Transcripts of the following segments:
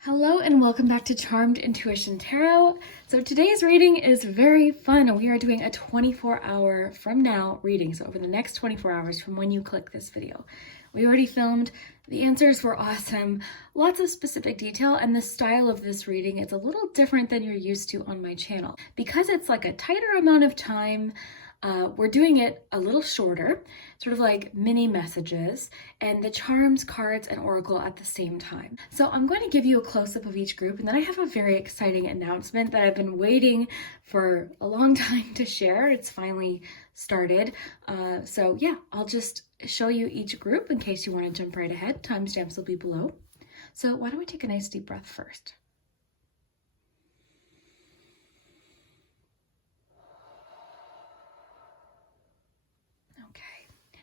Hello and welcome back to Charmed Intuition Tarot. So today's reading is very fun. We are doing a 24-hour from now reading. So over the next 24 hours from when you click this video. We already filmed. The answers were awesome. Lots of specific detail, and the style of this reading is a little different than you're used to on my channel. Because it's like a tighter amount of time, we're doing it a little shorter, sort of like mini messages, and the charms, cards, and oracle at the same time. So I'm going to give you a close-up of each group, and then I have a very exciting announcement that I've been waiting for a long time to share. It's finally started. So yeah, I'll just show you each group in case you want to jump right ahead. Timestamps will be below. So why don't we take a nice deep breath first?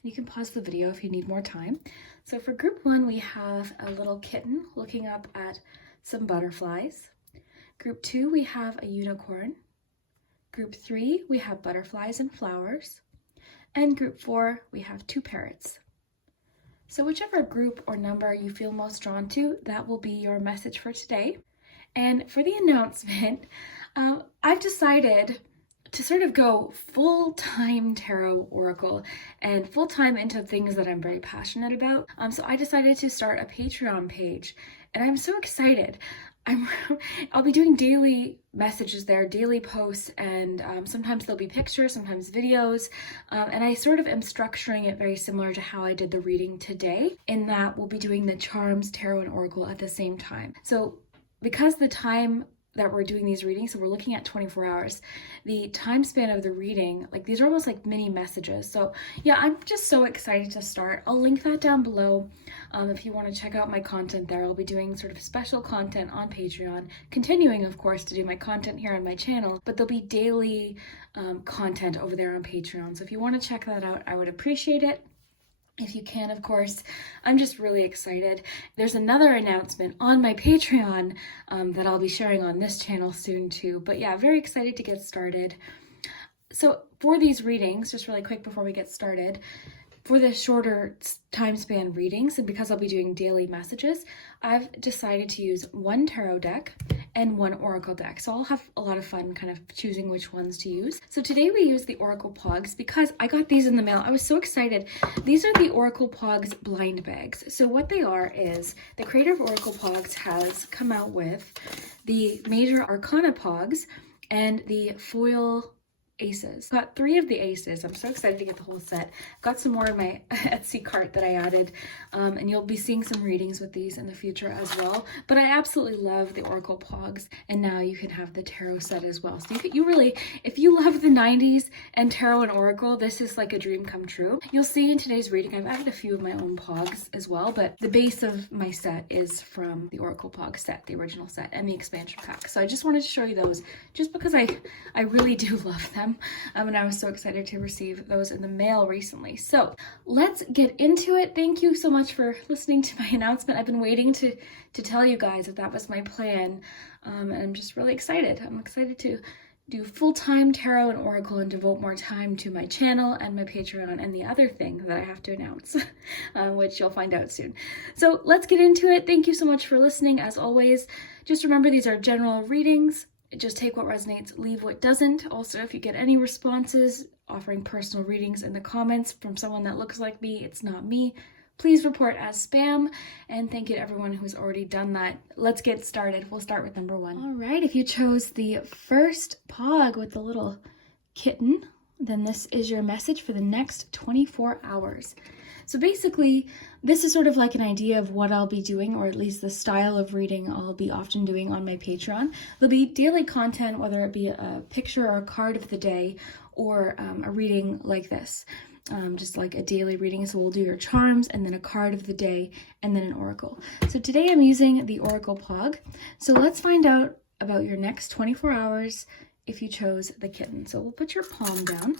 You can pause the video if you need more time. So for group one, we have a little kitten looking up at some butterflies. Group two, we have a unicorn. Group three, we have butterflies and flowers. And group four, we have two parrots. So whichever group or number you feel most drawn to, that will be your message for today. And for the announcement, I've decided to sort of go full-time tarot oracle and full-time into things that I'm very passionate about. So I decided to start a Patreon page, and I'm so excited. I'll be doing daily messages there, daily posts, and sometimes there'll be pictures, sometimes videos, and I sort of am structuring it very similar to how I did the reading today, in that we'll be doing the charms, tarot, and oracle at the same time. So because the time that we're doing these readings, so we're looking at 24 hours, the time span of the reading, like these are almost like mini messages. So yeah, I'm just so excited to start. I'll link that down below if you want to check out my content there. I'll be doing sort of special content on Patreon, continuing of course to do my content here on my channel, but there'll be daily content over there on Patreon. So if you want to check that out, I would appreciate it. If you can, of course. I'm just really excited. There's another announcement on my Patreon that I'll be sharing on this channel soon too. But yeah, very excited to get started. So for these readings, just really quick before we get started, for the shorter time span readings, and because I'll be doing daily messages, I've decided to use one tarot deck and one oracle deck. So I'll have a lot of fun kind of choosing which ones to use. So today we use the Oracle Poggz because I got these in the mail. I was so excited. These are the Oracle Poggz blind bags. So what they are is the creator of Oracle Poggz has come out with the Major Arcana Poggz and the foil aces. Got 3 of the aces. I'm so excited to get the whole set. Got some more in my Etsy cart that I added, and you'll be seeing some readings with these in the future as well. But I absolutely love the Oracle Poggz, and now you can have the tarot set as well. So you really, if you love the 90s and tarot and oracle, this is like a dream come true. You'll see in today's reading, I've added a few of my own Poggz as well, but the base of my set is from the Oracle Poggz set, the original set, and the expansion pack. So I just wanted to show you those just because I really do love them. And I was so excited to receive those in the mail recently. So let's get into it. Thank you so much for listening to my announcement. I've been waiting to tell you guys that was my plan, and I'm just really excited. I'm excited to do full-time tarot and oracle and devote more time to my channel and my Patreon and the other thing that I have to announce, which you'll find out soon. So let's get into it. Thank you so much for listening. As always, just remember these are general readings. Just take what resonates, leave what doesn't. Also, if you get any responses offering personal readings in the comments from someone that looks like me, it's not me, please report as spam. And thank you to everyone who's already done that. Let's get started. We'll start with number 1. All right, if you chose the first Poggz with the little kitten, then this is your message for the next 24 hours. So basically, this is sort of like an idea of what I'll be doing, or at least the style of reading I'll be often doing on my Patreon. There'll be daily content, whether it be a picture or a card of the day, or a reading like this, just like a daily reading. So we'll do your charms, and then a card of the day, and then an oracle. So today I'm using the Oracle Poggz. So let's find out about your next 24 hours if you chose the kitten. So we'll put your palm down.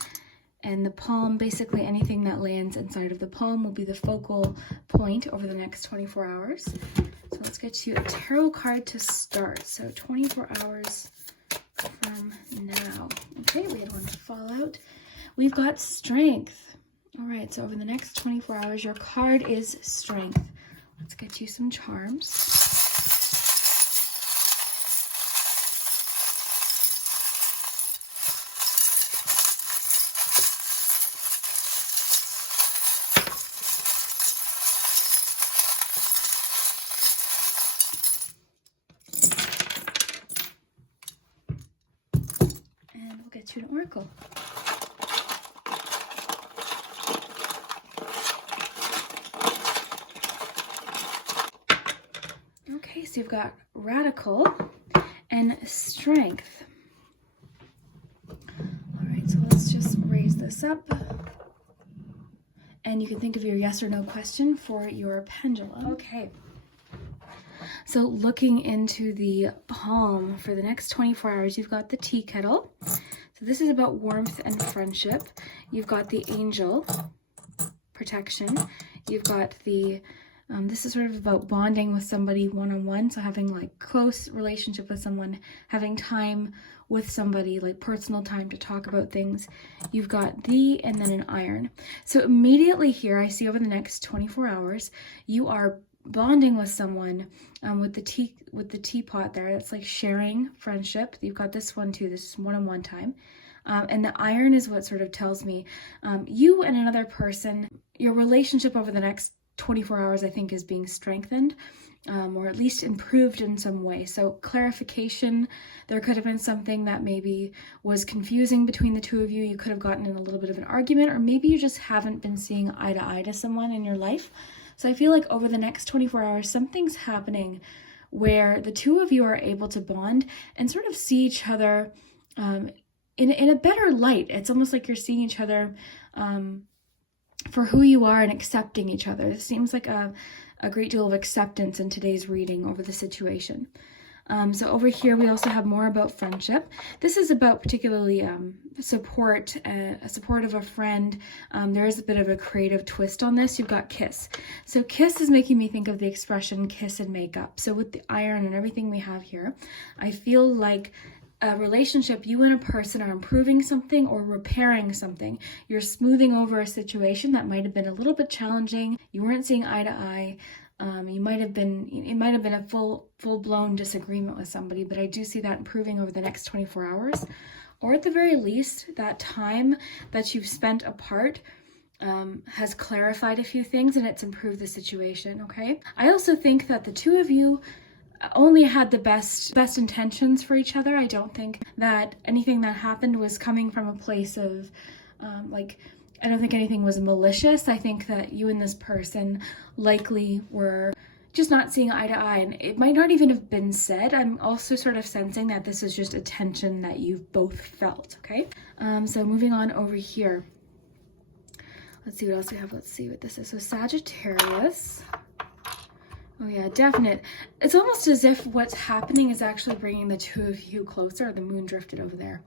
And the palm, basically anything that lands inside of the palm, will be the focal point over the next 24 hours. So let's get you a tarot card to start. So 24 hours from now. Okay, we had one fall out. We've got strength. All right, so over the next 24 hours, your card is strength. Let's get you some charms. oracle. Okay, so you've got radical and strength. All right, so let's just raise this up. And you can think of your yes or no question for your pendulum. Okay. So looking into the palm for the next 24 hours, you've got the tea kettle. So this is about warmth and friendship. You've got the angel, protection. You've got the, this is sort of about bonding with somebody one-on-one. So having like close relationship with someone, having time with somebody, like personal time to talk about things. You've got the, and then an iron. So immediately here, I see over the next 24 hours, you are bonding with someone with the teapot there. It's like sharing friendship. You've got this one too, this one-on-one time. And the iron is what sort of tells me you and another person, your relationship over the next 24 hours, I think, is being strengthened. Or at least improved in some way. So clarification, there could have been something that maybe was confusing between the two of you. You could have gotten in a little bit of an argument, or maybe you just haven't been seeing eye to eye to someone in your life. So I feel like over the next 24 hours, something's happening where the two of you are able to bond and sort of see each other in a better light. It's almost like you're seeing each other for who you are and accepting each other. It seems like a great deal of acceptance in today's reading over the situation. So over here, we also have more about friendship. This is about particularly support, a support of a friend. There is a bit of a creative twist on this. You've got kiss. So kiss is making me think of the expression kiss and make up. So with the iron and everything we have here, I feel like a relationship, you and a person are improving something or repairing something. You're smoothing over a situation that might have been a little bit challenging. You weren't seeing eye to eye. It might have been a full-blown disagreement with somebody, but I do see that improving over the next 24 hours. Or at the very least, that time that you've spent apart has clarified a few things and it's improved the situation, okay? I also think that the two of you only had the best intentions for each other. I don't think that anything that happened was coming from a place of I don't think anything was malicious. I think that you and this person likely were just not seeing eye to eye, and it might not even have been said. I'm also sort of sensing that this is just a tension that you've both felt, okay? So moving on over here. Let's see what else we have. Let's see what this is. So Sagittarius. Oh yeah, definite. It's almost as if what's happening is actually bringing the two of you closer. The moon drifted over there.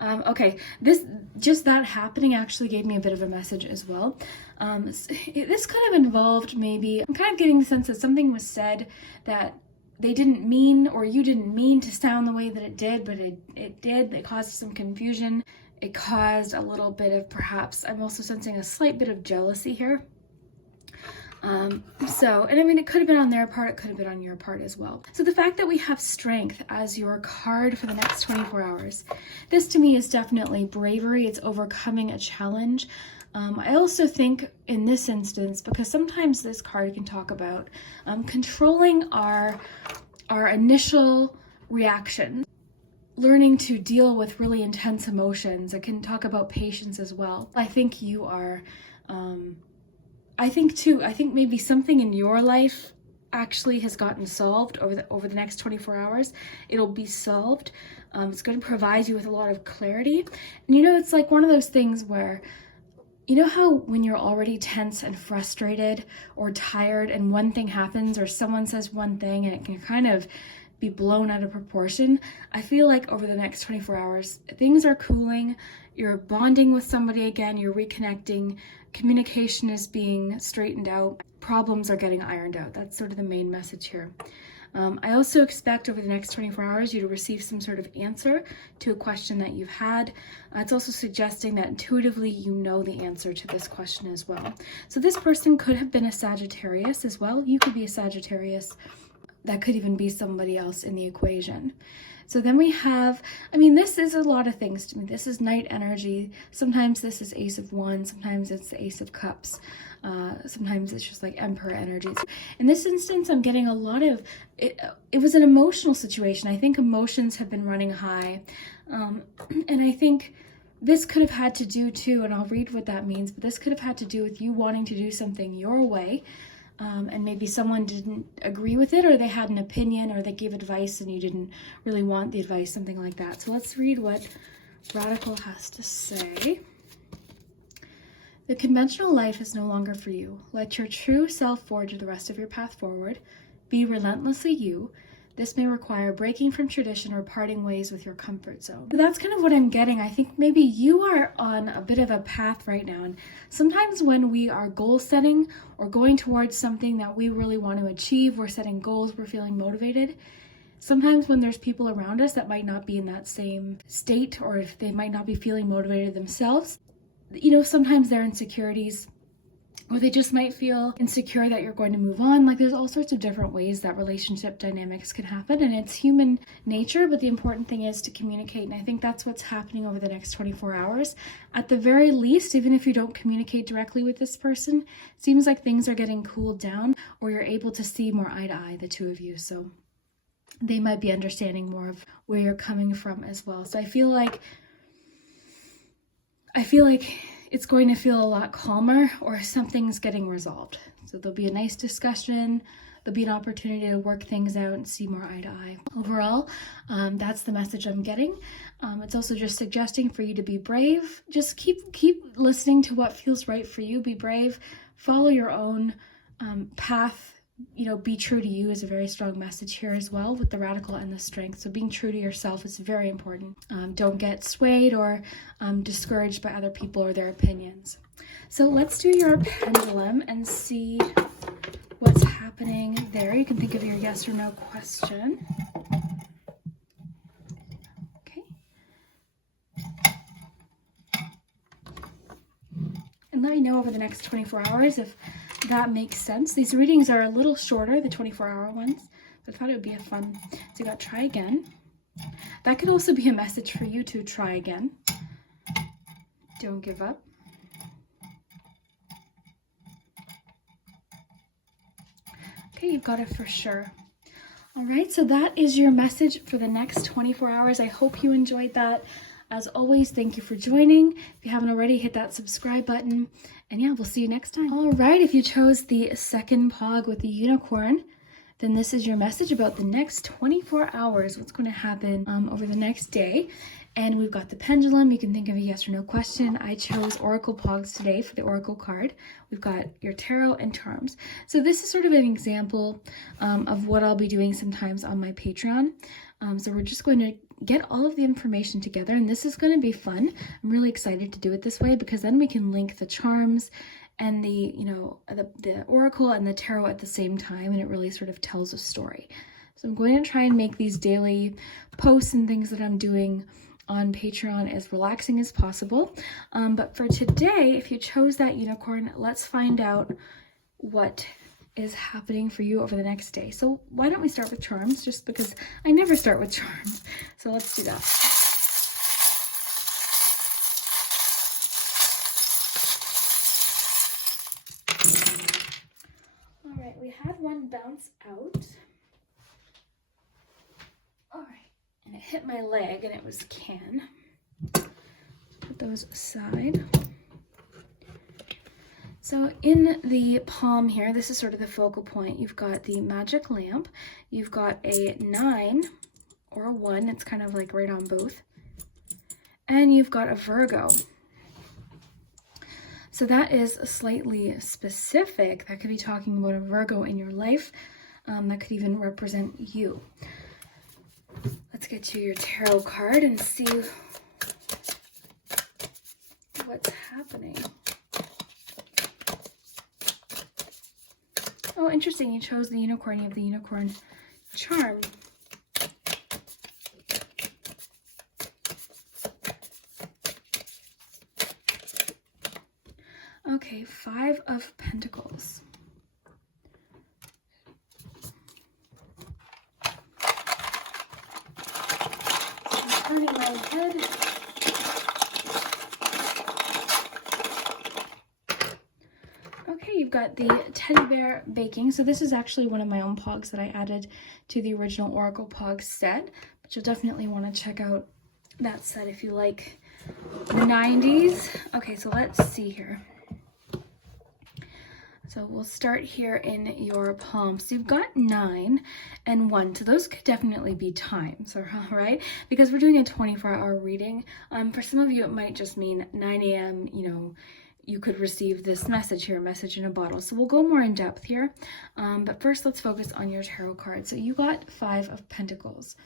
Okay, that happening actually gave me a bit of a message as well. This could have involved maybe, I'm kind of getting the sense that something was said that they didn't mean, or you didn't mean to sound the way that it did, but it did. It caused some confusion. It caused a little bit of, perhaps, I'm also sensing a slight bit of jealousy here. And I mean, it could have been on their part, it could have been on your part as well. So the fact that we have strength as your card for the next 24 hours, this to me is definitely bravery. It's overcoming a challenge. I also think in this instance, because sometimes this card can talk about controlling our initial reaction, learning to deal with really intense emotions. It can talk about patience as well. I think you are, I think maybe something in your life actually has gotten solved over the next 24 hours. It'll be solved. It's going to provide you with a lot of clarity. And it's like one of those things where, you know how when you're already tense and frustrated or tired and one thing happens or someone says one thing and it can kind of be blown out of proportion? I feel like over the next 24 hours, things are cooling. You're bonding with somebody again. You're reconnecting. Communication is being straightened out. Problems are getting ironed out. That's sort of the main message here. I also expect over the next 24 hours you to receive some sort of answer to a question that you've had. It's also suggesting that intuitively you know the answer to this question as well. So this person could have been a Sagittarius as well. You could be a Sagittarius. That could even be somebody else in the equation. So then we have, this is a lot of things to me. This is Knight energy. Sometimes this is Ace of Wands. Sometimes it's the Ace of Cups. Sometimes it's just like Emperor energy. In this instance, I'm getting a lot of, it was an emotional situation. I think emotions have been running high. And I think this could have had to do too, and I'll read what that means, but this could have had to do with you wanting to do something your way, and maybe someone didn't agree with it, or they had an opinion, or they gave advice and you didn't really want the advice, something like that. So let's read what Radical has to say. The conventional life is no longer for you. Let your true self forge the rest of your path forward. Be relentlessly you. This may require breaking from tradition or parting ways with your comfort zone. So that's kind of what I'm getting. I think maybe you are on a bit of a path right now. And sometimes when we are goal setting or going towards something that we really want to achieve, we're setting goals, we're feeling motivated. Sometimes when there's people around us that might not be in that same state, or if they might not be feeling motivated themselves, you know, sometimes their insecurities, or they just might feel insecure that you're going to move on. Like, there's all sorts of different ways that relationship dynamics can happen, and it's human nature, but the important thing is to communicate. And I think that's what's happening over the next 24 hours. At the very least, even if you don't communicate directly with this person, it seems like things are getting cooled down, or you're able to see more eye to eye, the two of you. So they might be understanding more of where you're coming from as well. So I feel like it's going to feel a lot calmer, or something's getting resolved. So there'll be a nice discussion, there'll be an opportunity to work things out and see more eye to eye. Overall, that's the message I'm getting. It's also just suggesting for you to be brave. Just keep listening to what feels right for you. Be brave, follow your own path. You know, be true to you is a very strong message here as well, with the Radical and the Strength. So being true to yourself is very important. Don't get swayed or discouraged by other people or their opinions. So let's do your Pendulum and see what's happening there. You can think of your yes or no question. Okay. And let me know over the next 24 hours if that makes sense. These readings are a little shorter, the 24-hour ones, but I thought it would be a fun. So you got try again. That could also be a message for you to try again. Don't give up. Okay, you've got it for sure. All right, so that is your message for the next 24 hours. I hope you enjoyed that. As always, thank you for joining. If you haven't already, hit that subscribe button. And yeah, we'll see you next time. All right, if you chose the second Poggz with the unicorn, then this is your message about the next 24 hours, what's going to happen over the next day. And we've got the Pendulum. You can think of a yes or no question. I chose Oracle Poggz today for the Oracle card. We've got your Tarot and Charms. So this is sort of an example of what I'll be doing sometimes on my Patreon. So we're just going to get all of the information together, and this is going to be fun. I'm really excited to do it this way, because then we can link the charms and the Oracle and the Tarot at the same time, and it really sort of tells a story. So I'm going to try and make these daily posts and things that I'm doing on Patreon as relaxing as possible. But for today, if you chose that unicorn, let's find out what is happening for you over the next day. So why don't we start with charms, just because I never start with charms. So let's do that. All right, we had one bounce out. All right, and it hit my leg, and it was Can. Put those aside. So in the palm here, this is sort of the focal point. You've got the magic lamp. You've got a 9 or a 1. It's kind of like right on both. And you've got a Virgo. So that is slightly specific. That could be talking about a Virgo in your life. That could even represent you. Let's get you your tarot card and see what's happening. Oh, interesting. You chose the unicorn. You have the unicorn charm. Okay, 5 of Pentacles. I'm turning my head. Okay, you've got the teddy bear baking. So this is actually one of my own Poggz that I added to the original Oracle Poggz set, but you'll definitely want to check out that set if you like the 90s. Okay, so let's see here. So we'll start here in your palm. So you've got 9 and 1. So those could definitely be times, all right? Because we're doing a 24-hour reading. For some of you, it might just mean 9 a.m., you know, you could receive this message here, message in a bottle. So we'll go more in depth here. But first, let's focus on your tarot card. So you got 5 of Pentacles.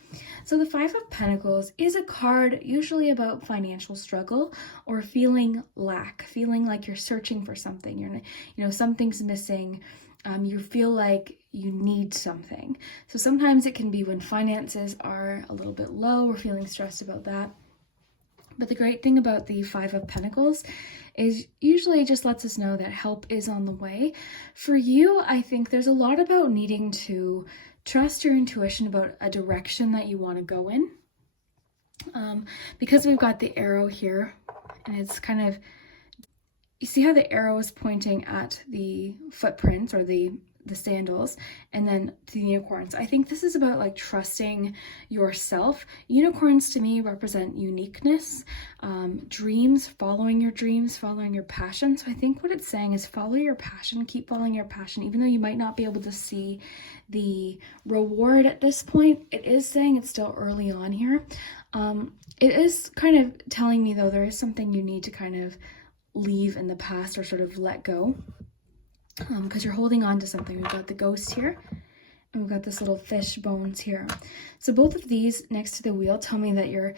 So the 5 of Pentacles is a card usually about financial struggle or feeling lack, feeling like you're searching for something. You know, something's missing. You feel like you need something. So sometimes it can be when finances are a little bit low, we're feeling stressed about that. But the great thing about the 5 of Pentacles is usually it just lets us know that help is on the way. For you, I think there's a lot about needing to trust your intuition about a direction that you want to go in. Because we've got the arrow here, and it's kind of, you see how the arrow is pointing at the footprints or the sandals, and then the unicorns. I think this is about like trusting yourself. Unicorns to me represent uniqueness, dreams, following your passion. So I think what it's saying is follow your passion, keep following your passion, even though you might not be able to see the reward at this point. It is saying it's still early on here. It is kind of telling me though, there is something you need to kind of leave in the past or sort of let go. Because you're holding on to something. We've got the ghost here, and we've got this little fish bones here. So both of these next to the wheel tell me that you're,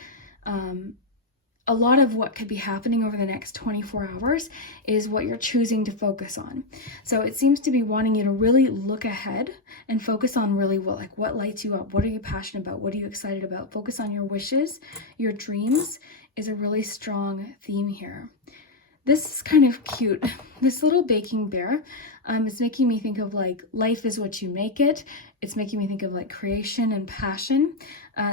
a lot of what could be happening over the next 24 hours is what you're choosing to focus on. So it seems to be wanting you to really look ahead and focus on really what lights you up. What are you passionate about? What are you excited about? Focus on your wishes, your dreams is a really strong theme here. This is kind of cute. This little baking bear is making me think of like life is what you make it. It's making me think of like creation and passion.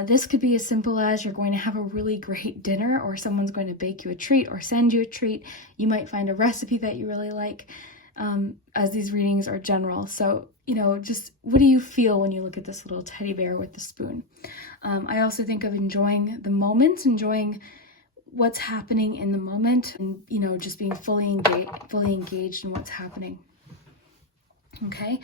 This could be as simple as you're going to have a really great dinner, or someone's going to bake you a treat or send you a treat. You might find a recipe that you really like, as these readings are general. So, you know, just what do you feel when you look at this little teddy bear with the spoon? I also think of enjoying the moment, enjoying what's happening in the moment, and you know, just being fully engaged in what's happening. Okay,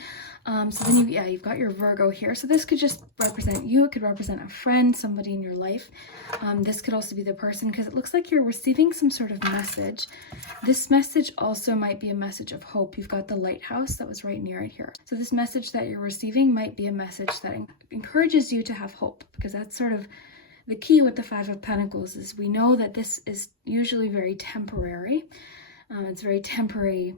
so then you've got your Virgo here. So this could just represent you. It could represent a friend, somebody in your life. This could also be the person, because it looks like you're receiving some sort of message. This message also might be a message of hope. You've got the lighthouse that was right near it here. So this message that you're receiving might be a message that encourages you to have hope, because that's sort of the key with the 5 of Pentacles. Is we know that this is usually very temporary. It's a very temporary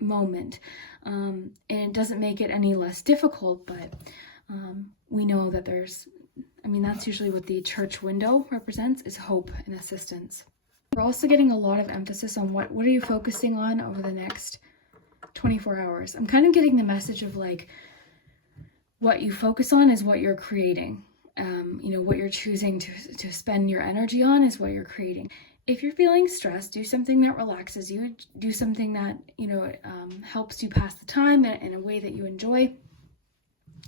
moment. And it doesn't make it any less difficult, but we know that that's usually what the church window represents, is hope and assistance. We're also getting a lot of emphasis on what are you focusing on over the next 24 hours. I'm kind of getting the message of like, what you focus on is what you're creating. You know, what you're choosing to spend your energy on is what you're creating. If you're feeling stressed, do something that relaxes you. Do something that, you know, helps you pass the time in a way that you enjoy.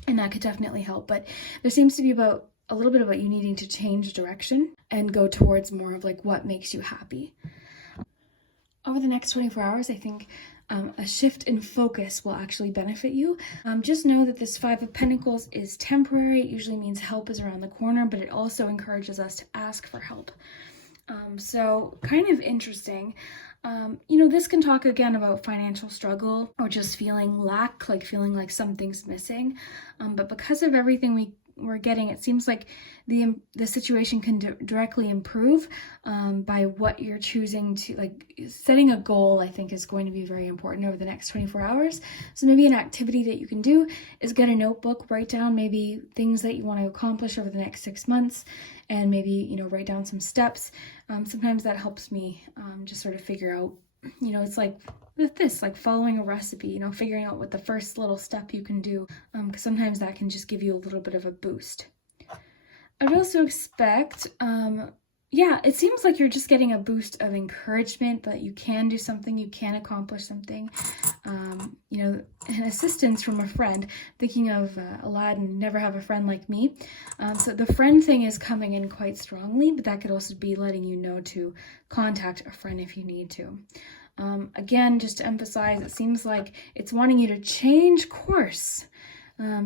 And that could definitely help. But there seems to be a little bit about you needing to change direction and go towards more of like what makes you happy. Over the next 24 hours, I think a shift in focus will actually benefit you. Just know that this 5 of Pentacles is temporary. It usually means help is around the corner, but it also encourages us to ask for help. So kind of interesting. You know, this can talk again about financial struggle or just feeling lack, like feeling like something's missing. But because of everything we're getting, it seems like the situation can directly improve by what you're choosing to, like setting a goal. I think is going to be very important over the next 24 hours. So maybe an activity that you can do is get a notebook, write down maybe things that you want to accomplish over the next 6 months, and maybe, you know, write down some steps. Sometimes that helps me just sort of figure out, you know, it's like with this, like following a recipe, you know, figuring out what the first little step you can do, because sometimes that can just give you a little bit of a boost. I'd also expect, it seems like you're just getting a boost of encouragement that you can do something, you can accomplish something, you know, and assistance from a friend. Thinking of Aladdin, never have a friend like me. So the friend thing is coming in quite strongly, but that could also be letting you know to contact a friend if you need to. Again, just to emphasize, it seems like it's wanting you to change course.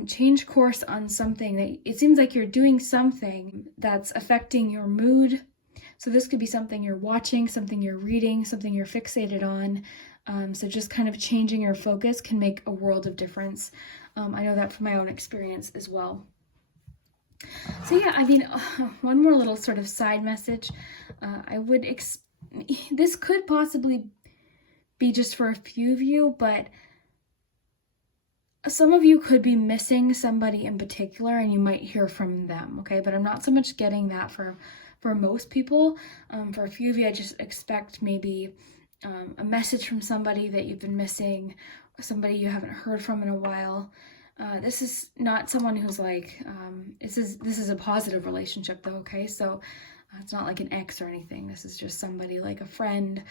Change course on something that it seems like you're doing something that's affecting your mood. So this could be something you're watching, something you're reading, something you're fixated on. So just kind of changing your focus can make a world of difference. I know that from my own experience as well. So yeah, I mean, one more little sort of side message. This could possibly be just for a few of you, but some of you could be missing somebody in particular and you might hear from them, okay? But I'm not so much getting that for most people. For a few of you, I just expect maybe a message from somebody that you've been missing, somebody you haven't heard from in a while. This is not someone who's like, this is a positive relationship though, okay? So it's not like an ex or anything. This is just somebody like a friend,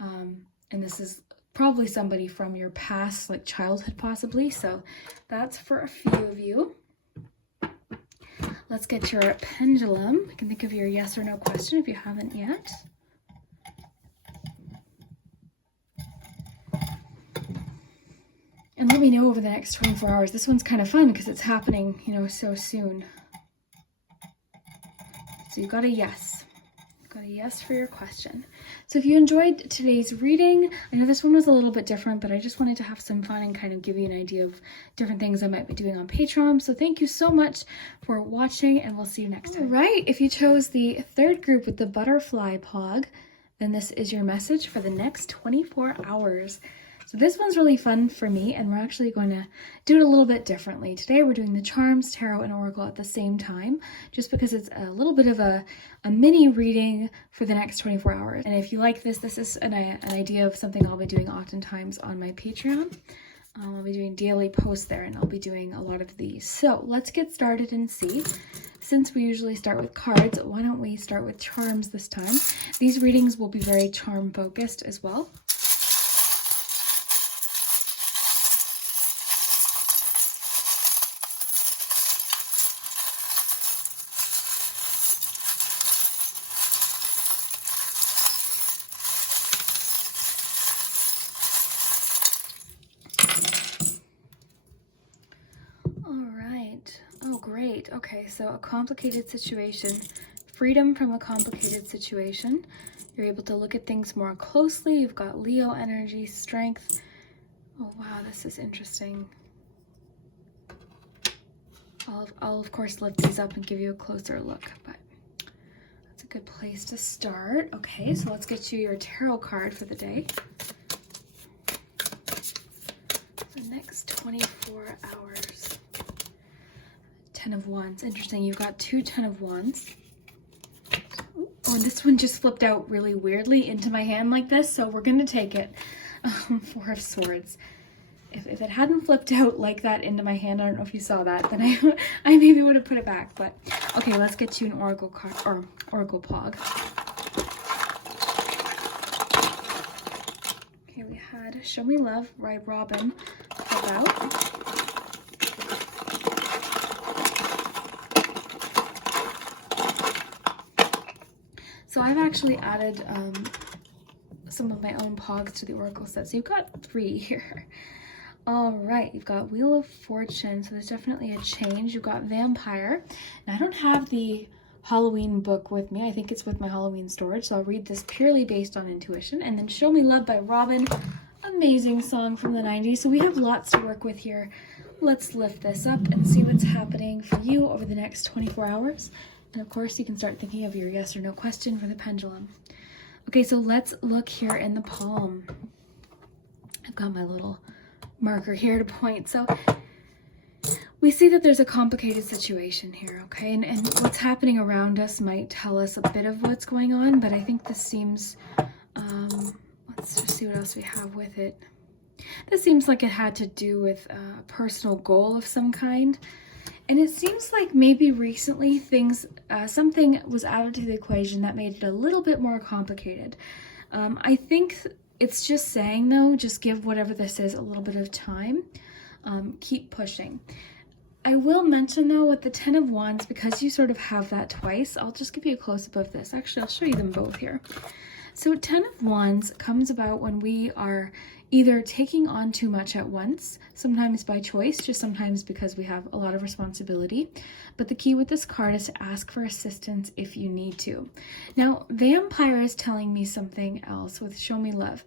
and this is probably somebody from your past, like childhood possibly. So that's for a few of you. Let's get your pendulum. You can think of your yes or no question if you haven't yet. And let me know over the next 24 hours. This one's kind of fun because it's happening, you know, so soon. So you got a yes. Got a yes for your question. So if you enjoyed today's reading, I know this one was a little bit different, but I just wanted to have some fun and kind of give you an idea of different things I might be doing on Patreon. So thank you so much for watching, and we'll see you next time. All right, if you chose the third group with the butterfly pog, then this is your message for the next 24 hours. So this one's really fun for me, and we're actually going to do it a little bit differently. Today we're doing the Charms, Tarot, and Oracle at the same time, just because it's a little bit of a mini reading for the next 24 hours. And if you like this, this is an idea of something I'll be doing oftentimes on my Patreon. I'll be doing daily posts there, and I'll be doing a lot of these. So let's get started and see. Since we usually start with cards, why don't we start with charms this time? These readings will be very charm focused as well. Great. Okay, so a complicated situation. Freedom from a complicated situation. You're able to look at things more closely. You've got Leo energy, strength. Oh wow, this is interesting. I'll of course lift these up and give you a closer look, but that's a good place to start. Okay, so let's get you your tarot card for the day. The next 24 hours. 10 of Wands. Interesting. You've got two 10 of Wands. Oh, and this one just flipped out really weirdly into my hand like this, so we're going to take it. 4 of Swords. If it hadn't flipped out like that into my hand, I don't know if you saw that, then I maybe would have put it back. But okay, let's get you an Oracle card, or Oracle Pog. Okay, we had Show Me Love by Robin flip out. So I've actually added some of my own Poggz to the Oracle set. So you've got 3 here. All right, you've got Wheel of Fortune. So there's definitely a change. You've got Vampire. Now I don't have the Halloween book with me. I think it's with my Halloween storage. So I'll read this purely based on intuition. And then Show Me Love by Robin. Amazing song from the 90s. So we have lots to work with here. Let's lift this up and see what's happening for you over the next 24 hours. And of course, you can start thinking of your yes or no question for the pendulum. Okay, so let's look here in the palm. I've got my little marker here to point. So we see that there's a complicated situation here, okay? And what's happening around us might tell us a bit of what's going on, but I think this seems, let's just see what else we have with it. This seems like it had to do with a personal goal of some kind. And it seems like maybe recently something was added to the equation that made it a little bit more complicated. I think it's just saying though, just give whatever this is a little bit of time. keep pushing. I will mention though with the 10 of Wands, because you sort of have that twice, I'll just give you a close-up of this. Actually, I'll show you them both here. So 10 of Wands comes about when we are either taking on too much at once, sometimes by choice, just sometimes because we have a lot of responsibility. But the key with this card is to ask for assistance if you need to. Now, Vampire is telling me something else with Show Me Love.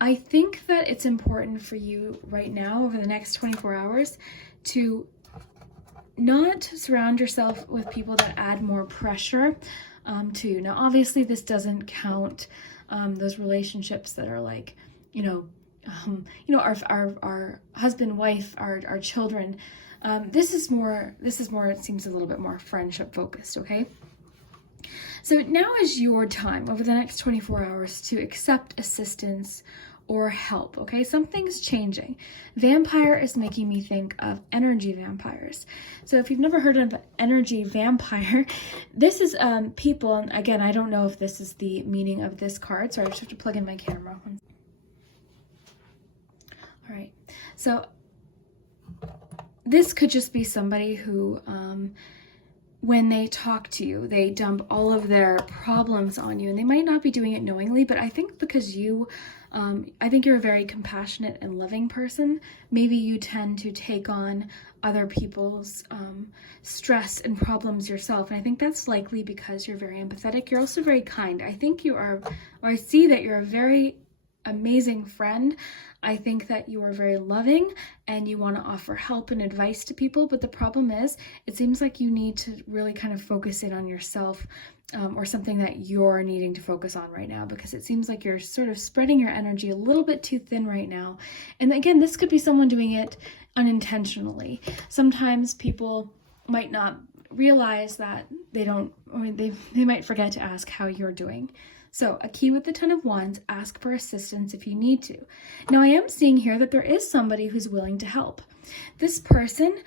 I think that it's important for you right now, over the next 24 hours, to not surround yourself with people that add more pressure to you. Now, obviously, this doesn't count those relationships that are like, our husband, wife, our children. This is more, it seems a little bit more friendship focused, okay? So now is your time over the next 24 hours to accept assistance or help, okay? Something's changing. Vampire is making me think of energy vampires. So if you've never heard of energy vampire, this is people, and again, I don't know if this is the meaning of this card, so I just have to plug in my camera. All right, so this could just be somebody who, when they talk to you, they dump all of their problems on you, and they might not be doing it knowingly, but I think because I think you're a very compassionate and loving person. Maybe you tend to take on other people's stress and problems yourself. And I think that's likely because you're very empathetic. You're also very kind. I think you are, or I see that you're a very amazing friend. I think that you are very loving and you want to offer help and advice to people. But the problem is, it seems like you need to really kind of focus in on yourself, or something that you're needing to focus on right now, because it seems like you're sort of spreading your energy a little bit too thin right now. And again, this could be someone doing it unintentionally. Sometimes people might not realize that they might forget to ask how you're doing. So a key with the 10 of Wands, ask for assistance if you need to. Now I am seeing here that there is somebody who's willing to help. This person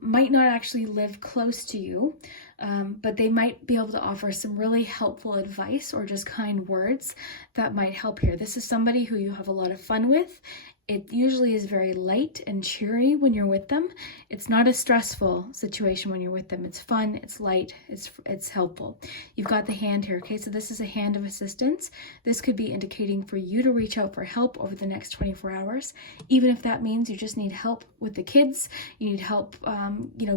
might not actually live close to you, but they might be able to offer some really helpful advice or just kind words that might help here. This is somebody who you have a lot of fun with. It usually is very light and cheery when you're with them. It's not a stressful situation when you're with them. It's fun, it's light, it's helpful. You've got the hand here, okay? So this is a hand of assistance. This could be indicating for you to reach out for help over the next 24 hours, even if that means you just need help with the kids, you need help,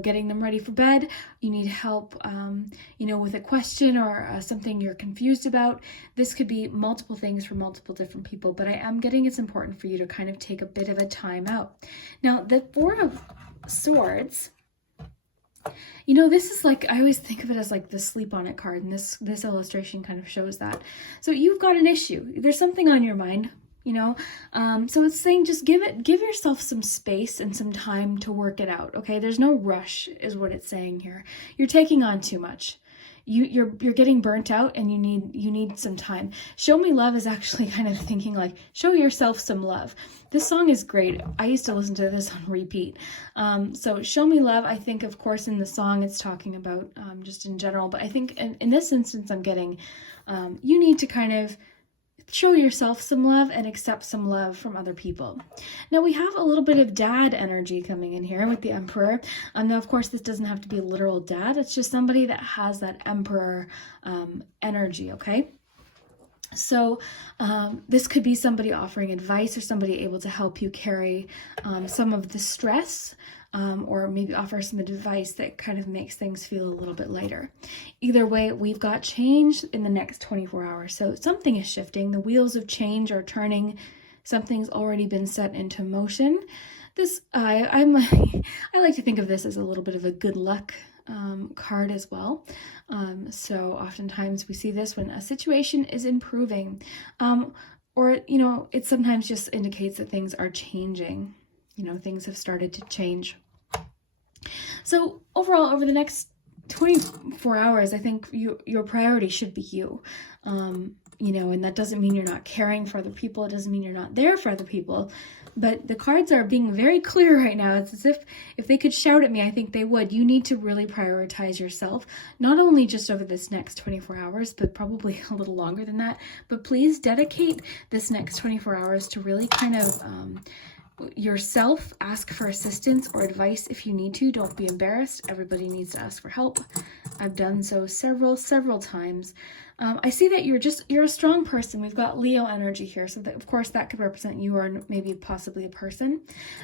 getting them ready for bed, you need help, with a question or something you're confused about. This could be multiple things for multiple different people, but I am getting it's important for you to kind of take a bit of a time out. Now, the 4 of Swords, this is like, I always think of it as like the sleep on it card, and this illustration kind of shows that. So you've got an issue. There's something on your mind, so it's saying just give yourself some space and some time to work it out, okay? There's no rush is what it's saying here. You're taking on too much. You're getting burnt out, and you need some time. Show Me Love is actually kind of thinking like, show yourself some love. This song is great. I used to listen to this on repeat. So Show Me Love, I think, of course, in the song it's talking about just in general, but I think in this instance I'm getting, you need to kind of show yourself some love and accept some love from other people. Now we have a little bit of dad energy coming in here with the Emperor. Now, of course, this doesn't have to be a literal dad. It's just somebody that has that Emperor energy, okay? So this could be somebody offering advice or somebody able to help you carry some of the stress, or maybe offer some advice that kind of makes things feel a little bit lighter. Either way, we've got change in the next 24 hours. So something is shifting. The wheels of change are turning. Something's already been set into motion. This, I like to think of this as a little bit of a good luck card as well. So oftentimes we see this when a situation is improving, or, it sometimes just indicates that things are changing. Things have started to change. So overall, over the next 24 hours, I think your priority should be you. And that doesn't mean you're not caring for other people. It doesn't mean you're not there for other people. But the cards are being very clear right now. It's as if they could shout at me, I think they would. You need to really prioritize yourself, not only just over this next 24 hours, but probably a little longer than that. But please dedicate this next 24 hours to really kind of yourself. Ask for assistance or advice if you need to. Don't be embarrassed. Everybody needs to ask for help. I've done so several times. I see that you're a strong person. We've got Leo energy here, so that, of course, that could represent you or maybe possibly a person.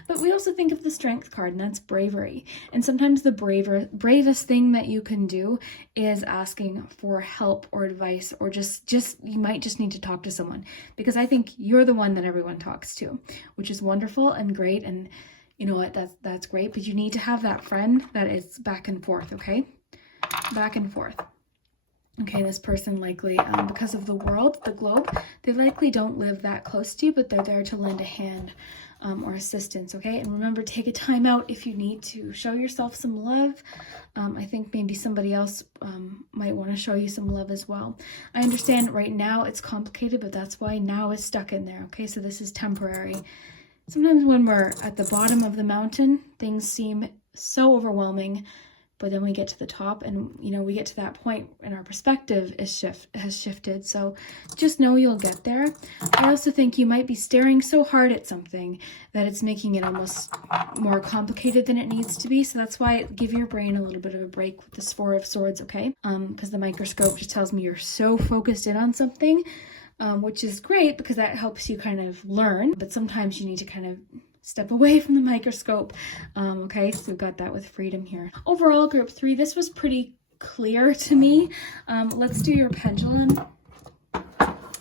But we also think of the Strength card, and that's bravery. And sometimes the bravest thing that you can do is asking for help or advice, or just you might just need to talk to someone, because I think you're the one that everyone talks to, which is wonderful and great. And you know what? That's great. But you need to have that friend that is back and forth. Okay, back and forth. Okay, this person likely, because of the world, the globe, they likely don't live that close to you, but they're there to lend a hand or assistance, okay? And remember, take a time out if you need to. Show yourself some love. I think maybe somebody else might want to show you some love as well. I understand right now it's complicated, but that's why now is stuck in there, okay? So this is temporary. Sometimes when we're at the bottom of the mountain, things seem so overwhelming, but then we get to the top and, you know, we get to that point and our perspective has shifted. So just know you'll get there. I also think you might be staring so hard at something that it's making it almost more complicated than it needs to be. So that's why give your brain a little bit of a break with this Four of Swords, okay? Because the microscope just tells me you're so focused in on something, which is great because that helps you kind of learn. But sometimes you need to kind of step away from the microscope. Okay, so we've got that with freedom here. Overall, group 3, this was pretty clear to me. Let's do your pendulum.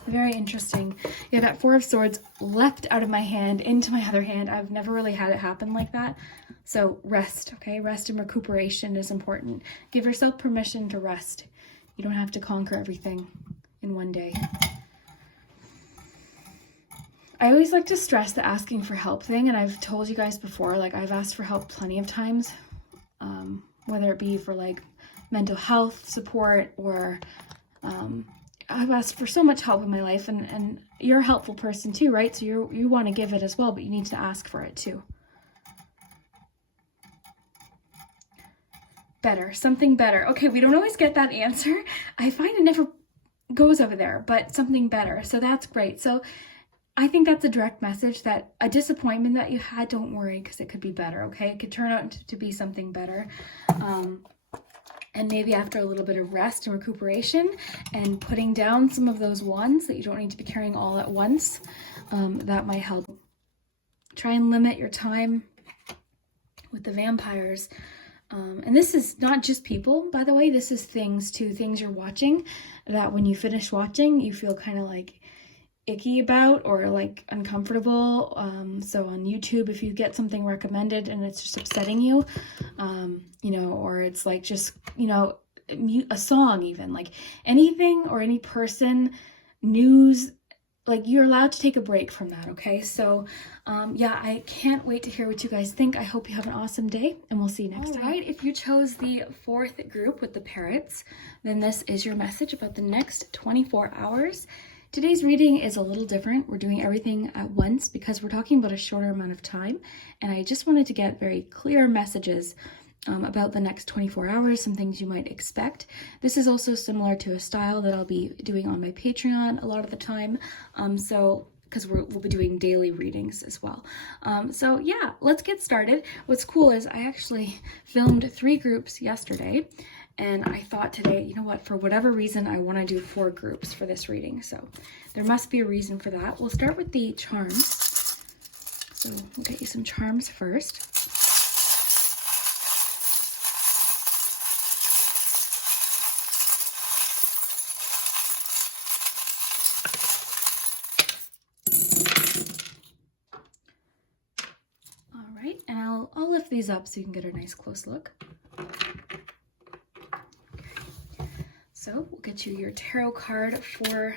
Very interesting. Yeah, that Four of Swords leapt out of my hand into my other hand. I've never really had it happen like that. So rest, okay? Rest and recuperation is important. Give yourself permission to rest. You don't have to conquer everything in one day. I always like to stress the asking for help thing, and I've told you guys before, like I've asked for help plenty of times, whether it be for like mental health support or I've asked for so much help in my life, and you're a helpful person too, right? So you want to give it as well, but you need to ask for it too. Better, something better. Okay, we don't always get that answer. I find it never goes over there, but something better. So that's great. So I think that's a direct message that a disappointment that you had, don't worry, because it could be better, okay? It could turn out to be something better. And maybe after a little bit of rest and recuperation and putting down some of those wands that you don't need to be carrying all at once, that might help. Try and limit your time with the vampires. And this is not just people, by the way. This is things too, things you're watching that when you finish watching, you feel kind of like icky about or like uncomfortable. So on YouTube, if you get something recommended and it's just upsetting you, you know, or it's like just, you know, a song even, like anything or any person, news, like you're allowed to take a break from that, okay? So yeah, I can't wait to hear what you guys think. I hope you have an awesome day, and we'll see you next time. All right, if you chose the 4th group with the parrots, then this is your message about the next 24 hours. Today's reading is a little different. We're doing everything at once because we're talking about a shorter amount of time, and I just wanted to get very clear messages about the next 24 hours, some things you might expect. This is also similar to a style that I'll be doing on my Patreon a lot of the time, so because we'll be doing daily readings as well. So yeah, let's get started. What's cool is I actually filmed 3 groups yesterday, and I thought today, you know what, for whatever reason, I want to do 4 groups for this reading. So there must be a reason for that. We'll start with the charms. So we'll get you some charms first. All right, and I'll lift these up so you can get a nice close look. So we'll get you your tarot card for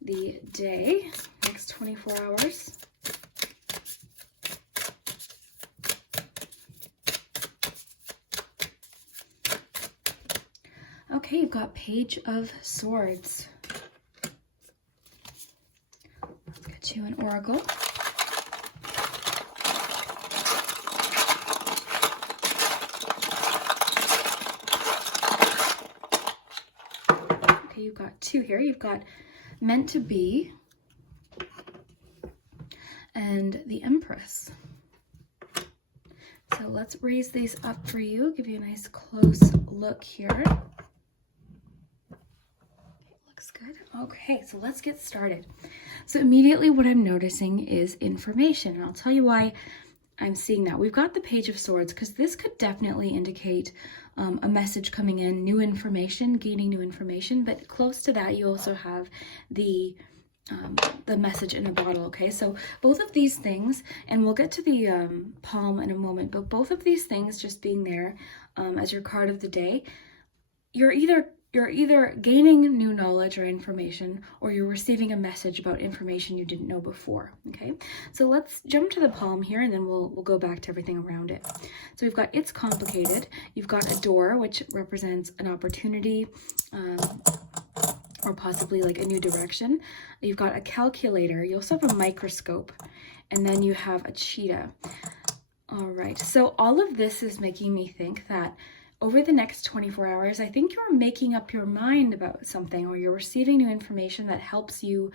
the day, next 24 hours. Okay, you've got Page of Swords. Let's get you an oracle. You've got 2 here. You've got Meant to Be and the Empress. So let's raise these up for you, give you a nice close look here. Looks good. Okay, so let's get started. So immediately what I'm noticing is information, and I'll tell you why I'm seeing that. We've got the Page of Swords because this could definitely indicate a message coming in, new information, gaining new information, but close to that you also have the message in a bottle. Okay, so both of these things, and we'll get to the palm in a moment, but both of these things just being there as your card of the day, you're either gaining new knowledge or information, or you're receiving a message about information you didn't know before. Okay, so let's jump to the palm here, and then we'll go back to everything around it. So we've got it's complicated. You've got a door, which represents an opportunity, or possibly like a new direction. You've got a calculator. You also have a microscope, and then you have a cheetah. All right, so all of this is making me think that over the next 24 hours, I think you're making up your mind about something, or you're receiving new information that helps you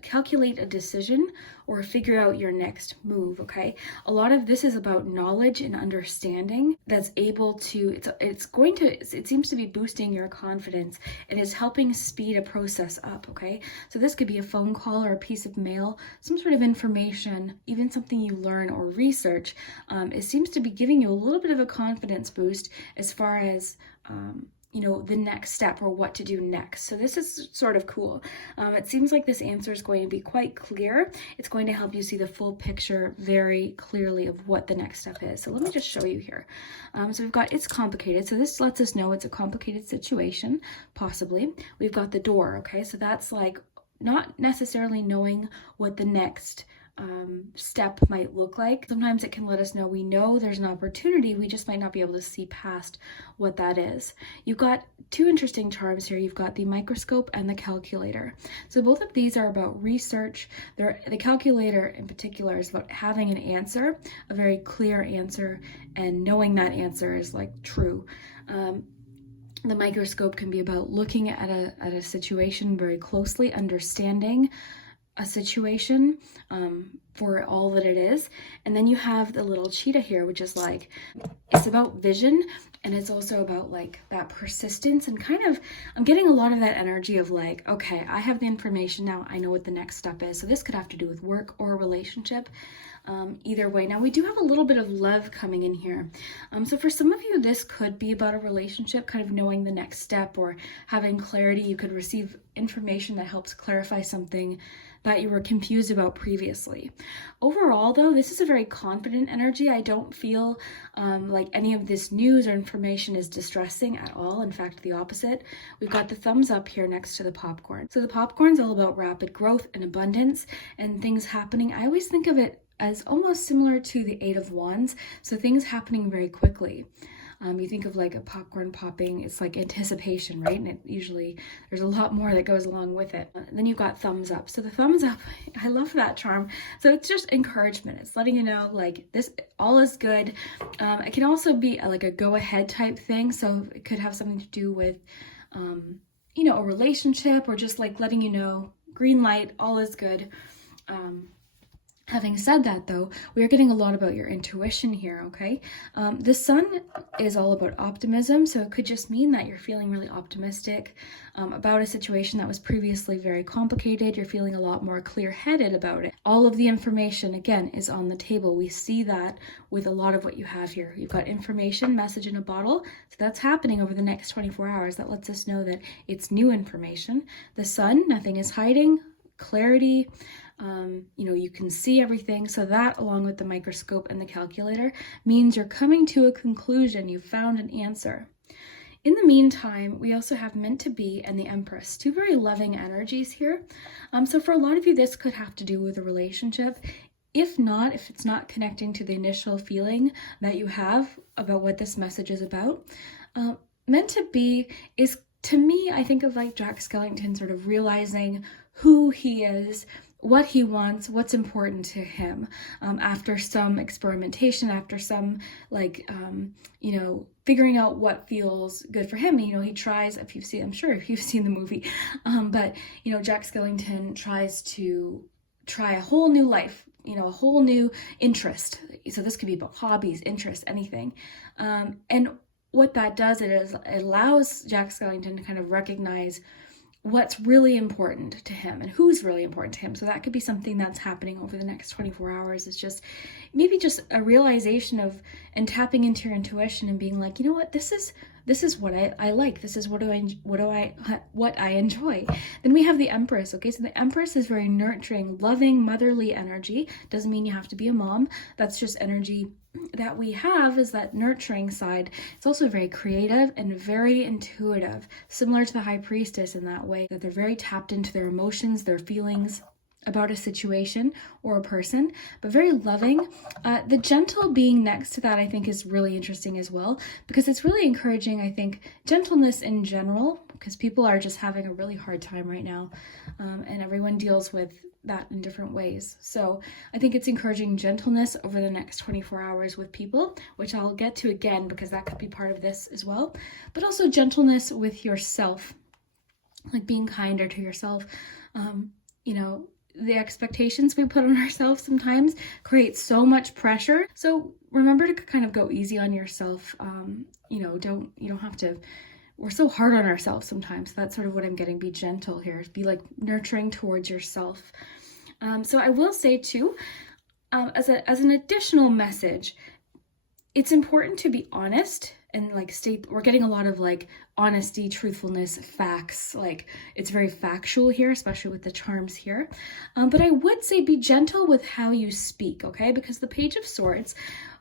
calculate a decision or figure out your next move, okay? A lot of this is about knowledge and understanding that's able to, it seems to be boosting your confidence and is helping speed a process up, okay? So this could be a phone call or a piece of mail, some sort of information, even something you learn or research. It seems to be giving you a little bit of a confidence boost as far as you know, the next step or what to do next. So this is sort of cool. It seems like this answer is going to be quite clear. It's going to help you see the full picture very clearly of what the next step is. So let me just show you here. So we've got it's complicated. So this lets us know it's a complicated situation, possibly. We've got the door, okay? So that's like not necessarily knowing what the next step might look like. Sometimes it can let us know we know there's an opportunity, we just might not be able to see past what that is. You've got two interesting charms here. You've got the microscope and the calculator. So both of these are about research. The calculator in particular is about having an answer, a very clear answer, and knowing that answer is like true. The microscope can be about looking at a situation very closely, understanding a situation for all that it is. And then you have the little cheetah here, which is like, it's about vision, and it's also about like that persistence, and kind of, I'm getting a lot of that energy of like, okay, I have the information now, I know what the next step is. So this could have to do with work or a relationship. Either way. Now we do have a little bit of love coming in here. So for some of you, this could be about a relationship, kind of knowing the next step or having clarity. You could receive information that helps clarify something that you were confused about previously. Overall though, this is a very confident energy. I don't feel like any of this news or information is distressing at all. In fact, the opposite. We've got the thumbs up here next to the popcorn. So the popcorn's all about rapid growth and abundance and things happening. I always think of it as almost similar to the Eight of Wands. So things happening very quickly. You think of like a popcorn popping, it's like anticipation, right? And it usually, there's a lot more that goes along with it. Then you've got thumbs up. So the thumbs up, I love that charm. So it's just encouragement. It's letting you know like this, all is good. It can also be like a go ahead type thing. So it could have something to do with, you know, a relationship, or just like letting you know, green light, all is good. Having said that though, we are getting a lot about your intuition here, okay? The sun is all about optimism, so it could just mean that you're feeling really optimistic about a situation that was previously very complicated. You're feeling a lot more clear-headed about it. All of the information, again, is on the table. We see that with a lot of what you have here. You've got information, message in a bottle, so that's happening over the next 24 hours. That lets us know that it's new information. The sun, nothing is hiding, clarity, you know, you can see everything. So that, along with the microscope and the calculator, means you're coming to a conclusion. You've found an answer. In the meantime, we also have meant to be and the Empress, two very loving energies here. So for a lot of you, this could have to do with a relationship. If not, if it's not connecting to the initial feeling that you have about what this message is about, meant to be is, to me, I think of like Jack Skellington sort of realizing who he is, what he wants, what's important to him, after some experimentation, after some like, you know, figuring out what feels good for him. You know, he tries, if you've seen, I'm sure if you've seen the movie, but, you know, Jack Skellington tries to try a whole new life a whole new interest. So this could be about hobbies, interests, anything. And what that does is it allows Jack Skellington to kind of recognize what's really important to him and who's really important to him. So that could be something that's happening over the next 24 hours. Is just maybe just a realization of and tapping into your intuition and being like, you know what, this is what I like. This is what I enjoy. Then we have the Empress. Okay, so the Empress is very nurturing, loving, motherly energy. Doesn't mean you have to be a mom. That's just energy that we have, is that nurturing side. It's also very creative and very intuitive, similar to the High Priestess in that way, that they're very tapped into their emotions, their feelings about a situation or a person, but very loving. The Gentle being next to that, I think, is really interesting as well, because it's really encouraging, I think, gentleness in general, because people are just having a really hard time right now, and everyone deals with that in different ways. So I think it's encouraging gentleness over the next 24 hours with people, which I'll get to again, because that could be part of this as well, but also gentleness with yourself, like being kinder to yourself. The expectations we put on ourselves sometimes create so much pressure. So remember to kind of go easy on yourself. You don't have to, we're so hard on ourselves sometimes. That's sort of what I'm getting. Be gentle here. Be like nurturing towards yourself. So I will say too, as an additional message, it's important to be honest and like state. We're getting a lot of like honesty, truthfulness, facts. Like it's very factual here, especially with the charms here. But I would say be gentle with how you speak, okay? Because the Page of Swords,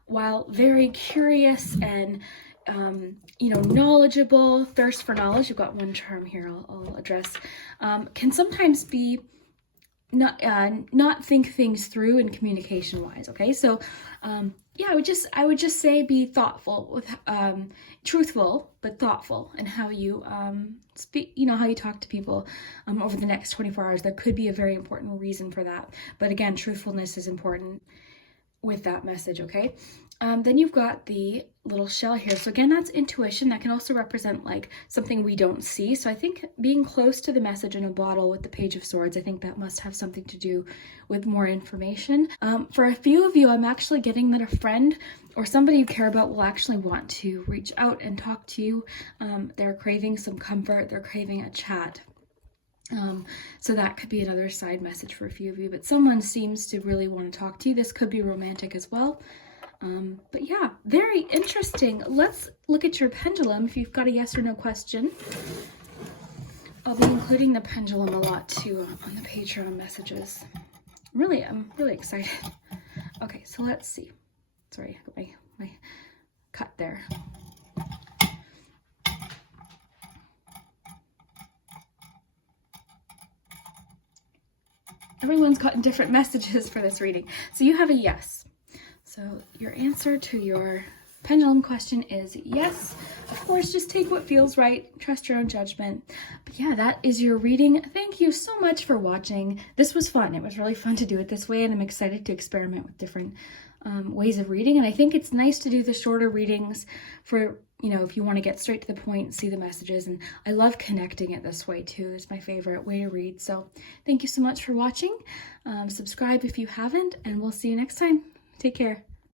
while very curious and knowledgeable, thirst for knowledge, you've got one term here I'll address, can sometimes be not think things through and communication wise. Okay, so I would just say be thoughtful with truthful but thoughtful in how you speak, how you talk to people over the next 24 hours. There could be a very important reason for that, but again, truthfulness is important with that message. Okay, then you've got the little shell here. So again, that's intuition. That can also represent like something we don't see. So I think being close to the message in a bottle with the Page of Swords, I think that must have something to do with more information. For a few of you, I'm actually getting that a friend or somebody you care about will actually want to reach out and talk to you. They're craving some comfort. They're craving a chat. So that could be another side message for a few of you, but someone seems to really want to talk to you. This could be romantic as well. But yeah, very interesting. Let's look at your pendulum. If you've got a yes or no question, I'll be including the pendulum a lot too on the Patreon messages. I'm really excited. Okay, so let's see. Sorry, I got my cut there. Everyone's gotten different messages for this reading. So you have a yes. So your answer to your pendulum question is yes. Of course, just take what feels right. Trust your own judgment. But yeah, that is your reading. Thank you so much for watching. This was fun. It was really fun to do it this way, and I'm excited to experiment with different ways of reading. And I think it's nice to do the shorter readings for, if you want to get straight to the point, see the messages. And I love connecting it this way too. It's my favorite way to read. So thank you so much for watching. Subscribe if you haven't, and we'll see you next time. Take care.